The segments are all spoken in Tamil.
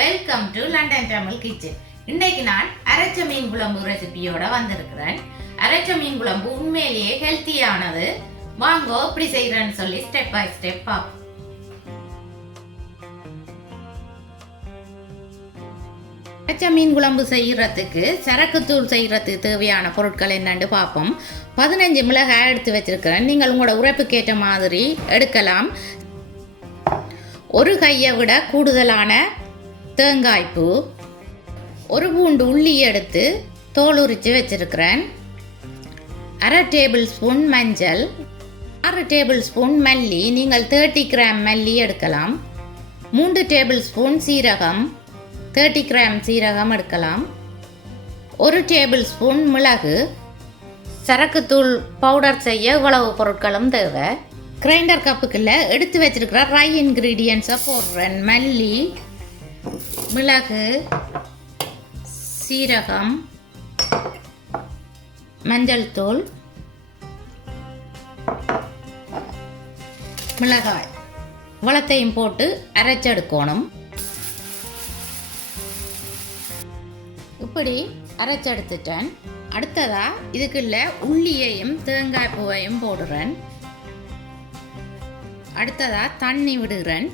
Welcome to London Tamil kitchen. இன்னைக்கு நான் அரைச்ச மீன் குழம்பு ரெசிபியோட வந்திருக்கிறேன். அரைச்ச மீன் குழம்பு உண்மையிலேயே ஹெல்த்தியானது. வாங்க எப்படி செய்யறேன்னு சொல்லி ஸ்டெப் பை ஸ்டெப் பார்ப்போம். அரைச்ச மீன் குழம்பு செய்யறதுக்கு சரக்குத்தூள் செய்யறதுக்கு தேவையான பொருட்கள் என்னன்னு பார்ப்போம். 15 மிளகாய் எடுத்து வச்சிருக்கிறேன். நீங்கள் உங்களோட உரைப்புக்கேற்ற மாதிரி எடுக்கலாம். ஒரு கையை விட கூடுதலான தேங்காய்ப்பூ, ஒரு பூண்டு உள்ளி எடுத்து தோல் உரித்து வச்சிருக்கிறேன். 1/2 டேபிள் ஸ்பூன் மஞ்சள், 6 டேபிள் ஸ்பூன் மல்லி, நீங்கள் 30 கிராம் மல்லி எடுக்கலாம். 3 டேபிள் ஸ்பூன் சீரகம், 30 கிராம் சீரகம் எடுக்கலாம். 1 டேபிள் ஸ்பூன் மிளகு. சரக்குத்தூள் பவுடர் செய்ய இவ்வளவு பொருட்களும் தேவை. கிரைண்டர் கப்புக்குள்ள எடுத்து வச்சிருக்கிற ட்ரை இன்க்ரீடியன்ஸை போடுறேன். மல்லி, மிளகு, சீரகம், மஞ்சள் தூள், மிளகாய் இவ்வளத்தையும் போட்டு அரைச்செடுக்கணும். இப்படி அரைச்செடுத்துட்டேன். அடுத்ததா இதுக்குள்ள உள்ளியையும் தேங்காய் பூவையும் போடுறேன். அடுத்ததா தண்ணி விடுகிறேன்.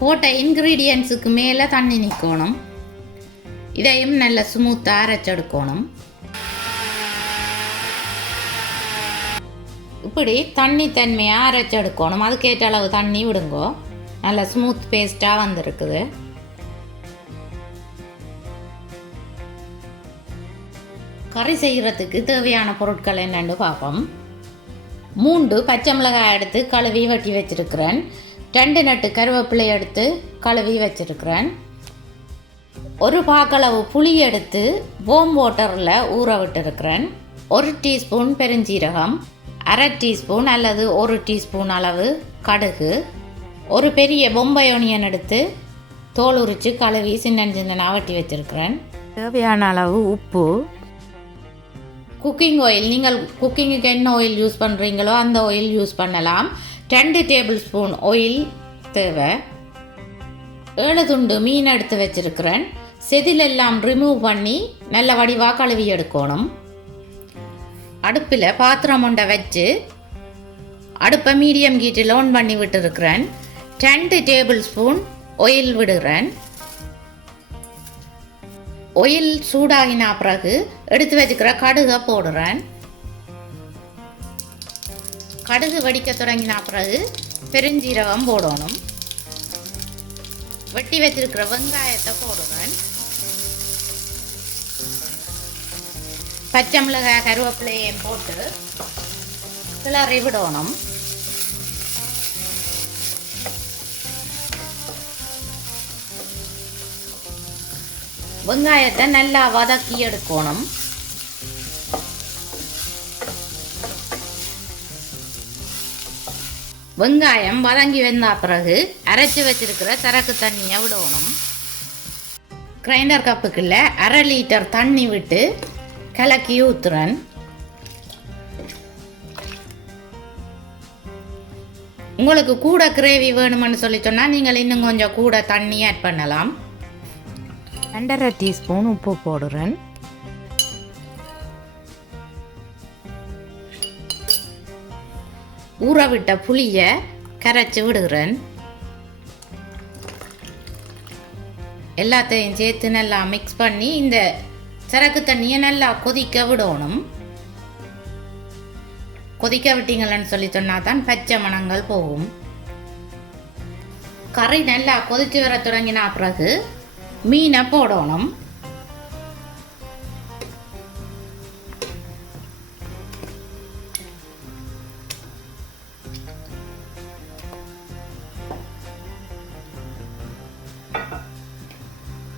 போட்ட இன்க்ரீடியன்ஸுக்கு மேலே தண்ணி நிற்கணும். இதையும் நல்ல ஸ்மூத்தாக அரைச்செடுக்கணும். இப்படி தண்ணி தன்மையாக அரைச்செடுக்கணும். அதுக்கேற்ற அளவு தண்ணி விடுங்கோ. நல்ல ஸ்மூத் பேஸ்ட்டாக வந்திருக்குது. கறி செய்கிறதுக்கு தேவையான பொருட்கள் என்னென்னு பார்ப்போம். 3 பச்சை மிளகாய் எடுத்து கழுவி வெட்டி வச்சிருக்கிறேன். 2 நட்டு கருவேப்பிலை எடுத்து கழுவி வச்சிருக்கிறேன். ஒரு பாக்களவு புளி எடுத்து வார்ம் வாட்டரில் ஊற விட்டுருக்கிறேன். 1 டீஸ்பூன் பெருஞ்சீரகம், 1/2 டீஸ்பூன் அல்லது 1 டீஸ்பூன் அளவு கடுகு, ஒரு பெரிய பொம்பை ஒனியன் எடுத்து தோல் உரித்து கழுவி சின்ன சின்ன வெட்டி வச்சிருக்கிறேன். தேவையான அளவு உப்பு, குக்கிங் ஆயில், நீங்கள் குக்கிங்குக்கு என்ன ஆயில் யூஸ் பண்ணுறீங்களோ அந்த ஆயில் யூஸ் பண்ணலாம். 2 டேபிள் ஸ்பூன் ஆயில் தேவை. 7 துண்டு மீன் எடுத்து வச்சிருக்கிறேன். செதிலெல்லாம் ரிமூவ் பண்ணி நல்ல வடிவாக கழுவி எடுக்கணும். அடுப்பில் பாத்திரம் ஒன்றை வச்சு அடுப்பை மீடியம் ஹீட்டில் ஆன் பண்ணி விட்டுருக்கிறேன். 2 டேபிள் ஸ்பூன் ஆயில் விடுகிறேன். ஆயில் சூடாகினா பிறகு எடுத்து வச்சுக்கிற கடுகை போடுறேன். கடுகு வெடிக்க தொடங்கினா பிறகு பெருஞ்சீரகம் போடணும். வெட்டி வச்சிருக்கிற வெங்காயத்தை போடுறேன். பச்சை மிளகாய் கருவேப்பிலையும் போட்டு கிளறி விடணும். வெங்காயத்தை நல்லா வதக்கி எடுக்கணும். வெங்காயம் வதங்கி வந்த பிறகு அரைச்சி வச்சிருக்கிற சரக்கு தண்ணியை விடணும். கிரைண்டர் கப்புக்குள்ள 1/2 லிட்டர் தண்ணி விட்டு கலக்கி ஊத்துறேன். உங்களுக்கு கூட கிரேவி வேணுமென்னு சொல்லி சொன்னால் நீங்கள் இன்னும் கொஞ்சம் கூட தண்ணி ஆட் பண்ணலாம். 2/2 டீஸ்பூன் உப்பு போடுறேன். ஊற விட்ட புளியை கரைச்சி விடுகிறேன். எல்லாத்தையும் சேர்த்து நல்லா மிக்ஸ் பண்ணி இந்த சரக்கு தண்ணியை நல்லா கொதிக்க விடணும். கொதிக்க விட்டீங்கன்னு சொல்லி சொன்னா தான் பச்சை மணங்கள் போகும். கறி நல்லா கொதிச்சு வர தொடங்கினா பிறகு மீனை போடணும்.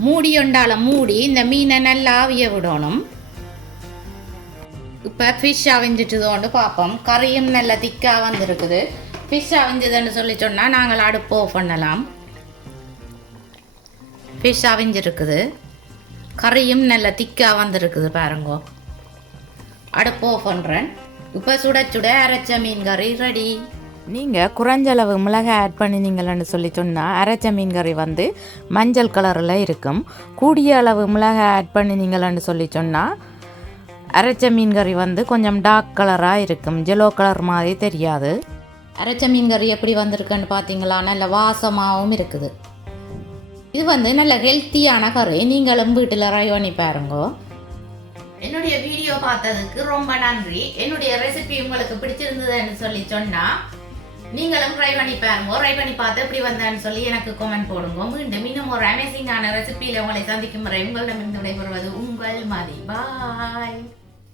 மூடி ஒண்டால மூடி இந்த மீனை நல்லா ஆவிய விடணும். இப்போ ஃபிஷ் அவிஞ்சிட்டுதோன்னு பார்ப்போம். கறியும் நல்லா திக்காக வந்துருக்குது. ஃபிஷ் அவிஞ்சதுன்னு சொல்லி சொன்னால் நாங்கள் அடுப்பு ஆஃப் பண்ணலாம். ஃபிஷ் அவிஞ்சிருக்குது. கறியும் நல்லா திக்காக வந்துருக்குது பாருங்கோ. அடுப்பு ஆஃப் பண்ணுறேன். இப்போ சுட சுட அரைச்ச மீன் கறி ரெடி. நீங்கள் குறைஞ்சளவு மிளகாய் ஆட் பண்ணினீங்கள்னு சொல்லி சொன்னால் அரைச்ச மீன் கறி வந்து மஞ்சள் கலரில் இருக்கும். கூடிய அளவு மிளகாய் ஆட் பண்ணினீங்கள்னு சொல்லி சொன்னால் அரைச்ச மீன் கறி வந்து கொஞ்சம் டார்க் கலராக இருக்கும், ஜெலோ கலர் மாதிரி தெரியாது. அரைச்ச மீன் கறி எப்படி வந்திருக்குன்னு பார்த்தீங்களா, நல்ல வாசமாகவும் இருக்குது. இது வந்து நல்ல ஹெல்த்தியான கறி, நீங்களும் வீட்டில் ட்ரை பண்ணி பாருங்கோ. என்னுடைய வீடியோ பார்த்ததுக்கு ரொம்ப நன்றி. என்னுடைய ரெசிபி உங்களுக்கு பிடிச்சிருந்ததுன்னு சொல்லி சொன்னால் நீங்களும் ட்ரை பண்ணி பாருங்க. ட்ரை பண்ணி பார்த்து எப்படி வந்தேன்னு சொல்லி எனக்கு கமெண்ட் போடுங்க. மீண்டும் இன்னும் ஒரு அமேசிங்கான ரெசிபியில் உங்களை சந்திக்கும் வரை உங்களிடமிருந்து விடைபெறுவது உங்கள் மதி. பாய்.